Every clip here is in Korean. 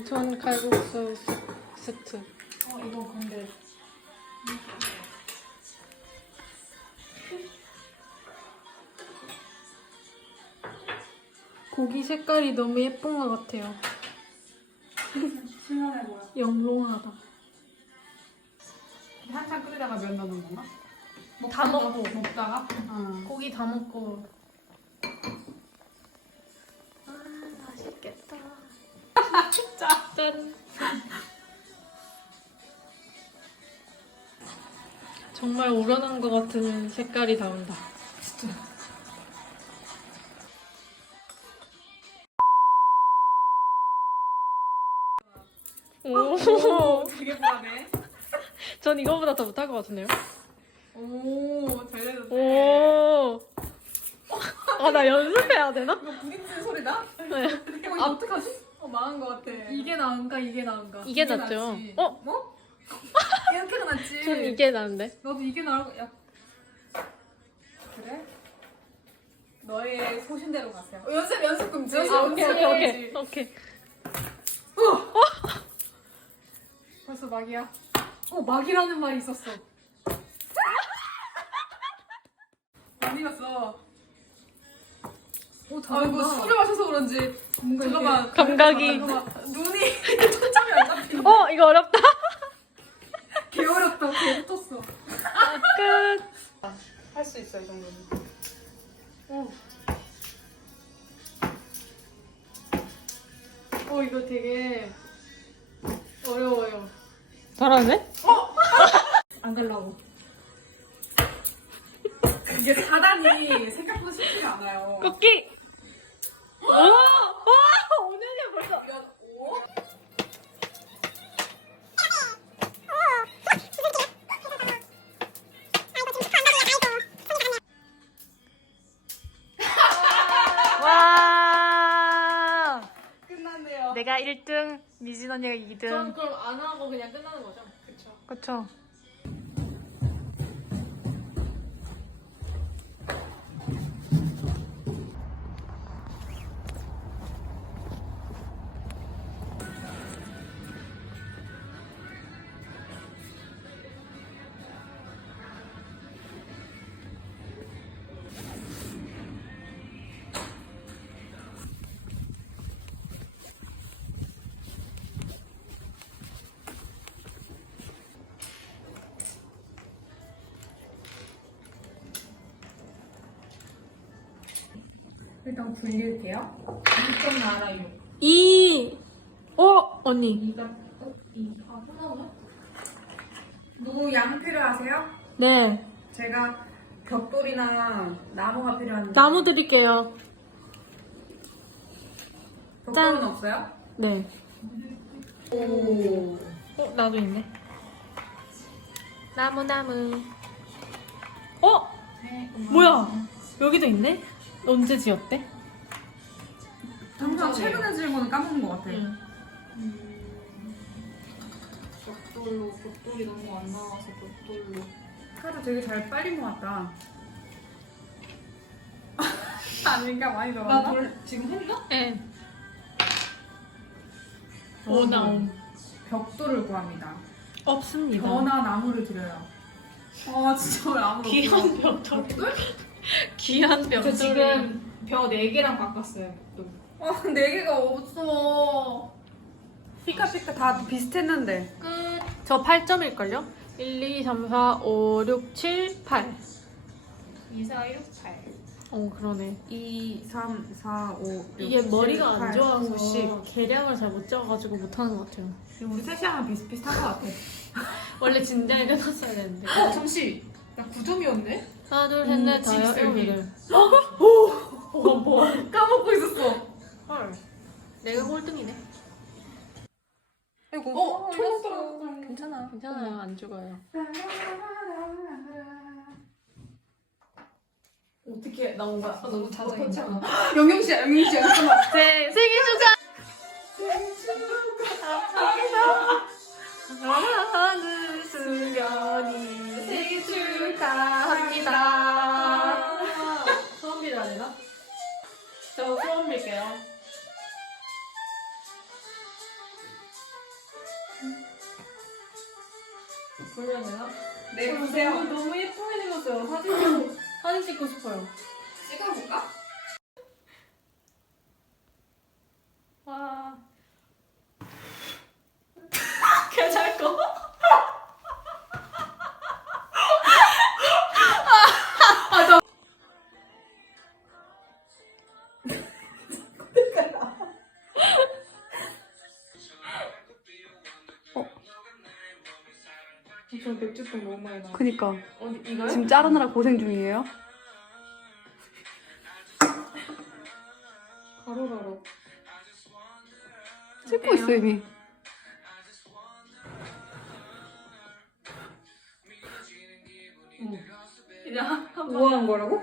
등촌 칼국수 세- 세트. 어 이거 근데 고기 색깔이 너무 예쁜 것 같아요. 시원해 보여. 영롱하다. 한참 끓이다가 면 넣는 건가? 다 먹고. 먹다가? 응. 고기 다 먹고. 아, 맛있겠다. 진짜. 짠. 정말 우러난 것 같은 색깔이 나온다. 오, 되게 불안해. 전 이거보다 더 못할 것 같은데요? 오, 잘 되는데. 오. 아, 나 연습해야 되나? 이거 부딪히는 소리다? 네. 어, 이거 어떡하지? 어, 망한 것 같아. 이게 나은가, 이게 나은가? 이게 낫죠. 낫지. 어? 뭐? 이렇게가 낫지. 전 이게 나은데. 너도 이게 나을 거, 야. 그래? 너의 소신대로 가세요. 어, 연습, 연습 금지. 아, 오케이, 오케이, 오케이. 오케이. 벌써 막이야. 어, 막이라는 말이 있었어. 많이 갔어. 오, 아, 이거 술을 마셔서 그런지 뭔가 잠깐만. 감각이. 잠깐만. 눈이 초점이 안 잡히네. 어, 이거 어렵다. 개 어렵다. 개 붙었어. 아, 끝. 할 수 있어, 이 정도는. 어, 이거 되게 어려워요. 잘하네? 안 갈라고. 이게 4단이 생각보다 쉽지가 않아요. 쿠키! 내가 1등, 미진 언니가 2등. 전 그럼 안 하고 그냥 끝나는 거죠? 그쵸. 그쵸? 일단 굴릴게요. 2점 나와요. 2! 어? 언니. 2점. 어? 2. 아, 하나만? 누구 양 필요하세요? 네. 제가 벽돌이나 나무가 필요한데. 나무 드릴게요. 벽돌은 없어요? 네. 오. 어, 나도 있네. 나무, 나무. 어? 네. 뭐야? 여기도 있네? 언제 지었대? 항상 최근에 지은 거는 까먹는 것 같아. 응. 벽돌로, 벽돌이 너무 안 나와서 벽돌로. 칼을 되게 잘 빨린 것 같다. 아닌가 많이 들어갔나? 지금 했나? 네. 오, 나옴. 벽돌을 구합니다. 없습니다. 벼나 나무를 드려요. 아 진짜 왜 아무도 귀한 벽돌. 귀한 저 벽돌. 지금 벼 4개랑 바꿨어요. 아 4개가 없어. 피카피카 다 비슷했는데. 끝. 저 8점일걸요? 1, 2, 3, 4, 5, 6, 7, 8. 2, 4, 6, 8. 어, 그러네. 2, 3, 4, 5, 6, 이게 7, 머리가 안 8, 좋아서 90. 계량을 잘 못 짜가지고 못하는 것 같아요. 우리 셋이랑 비슷비슷한 것 같아. 원래 진작에 끝났어야 되는데. 어 잠시. 나 9점이었네? 하나, 둘, 셋, 넷, 음, 다섯, 일곱. 여덟. 어? 오! 뭐? 까먹고 있었어. 헐. 내가 꼴등이네. 아이고. 어, 초록 떨어졌어. 괜찮아. 괜찮아요. 안 죽어요. 어떻게 나온 거야? 아, 너무 자작인데. 자작이다. 영영 씨야, 영영 씨야. 잠깐만. 제 생일 축하! 사랑하는 수연이 생일 축하 합니다. 소원 빌어야 되나? 저 소원 빌게요. 불러야 되나? 네, 보세요. 너무, 너무 예쁘게 생겼어요. 사진, 사진 찍고 싶어요. 찍어볼까? 와. 맥주병 너무 많이 나. 그니까. 어디 이거요? 지금 자르느라 고생 중이에요? 가로가로. 찍고 있어, 이미. 그냥 한뭐 하는 거라고?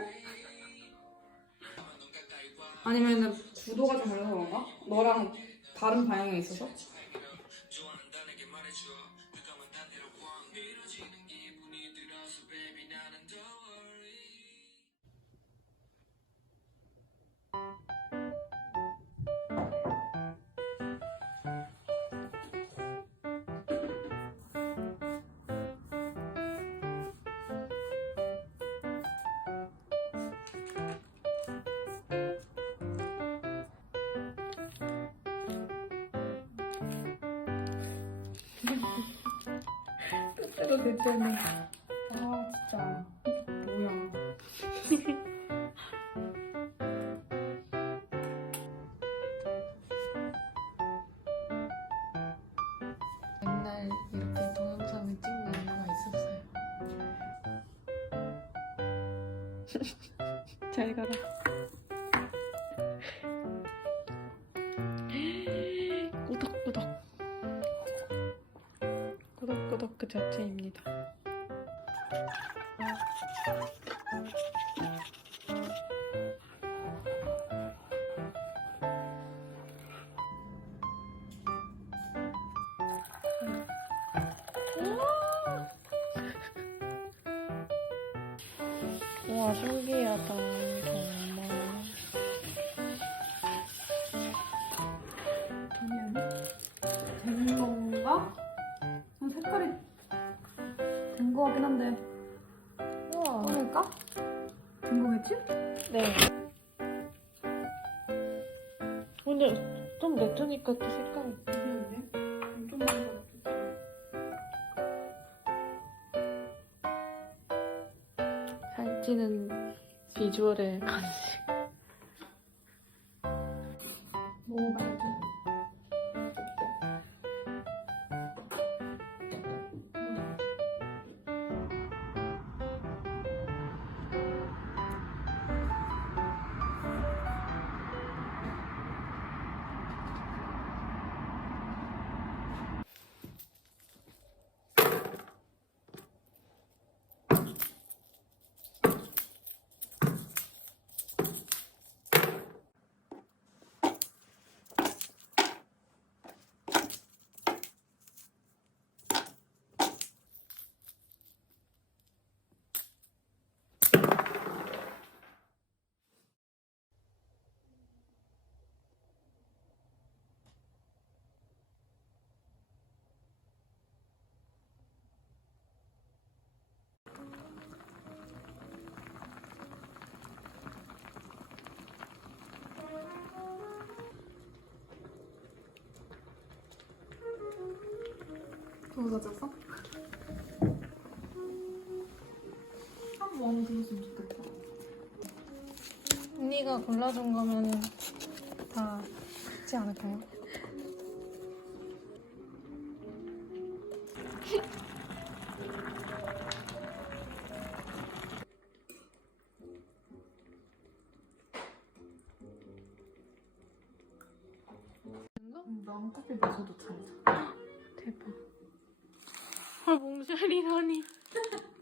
아니면은 구도가 좀 달라서 그런가? 너랑 다른 방향에 있어서? 그때로 됐잖아. 아 진짜 뭐야. 맨날 이렇게 동영상을 찍는 이유가 있었어요. 잘 가라. 그 자체입니다. 와 신기하다 거 같긴 한데. 우와. 꺼낼까? 된 거겠지? 네. 근데 좀 내트니까 또 색깔이 괜찮은데? 좀 많이 살찌는 비주얼에 관심. 먹어봐야지. 젖었어? 한 마음에 들었으면 좋겠다. 언니가 골라준 거면 다 좋지 않을까요? 난 커피 마셔도 잘 자. 대박. 아, 몽쉘이라니.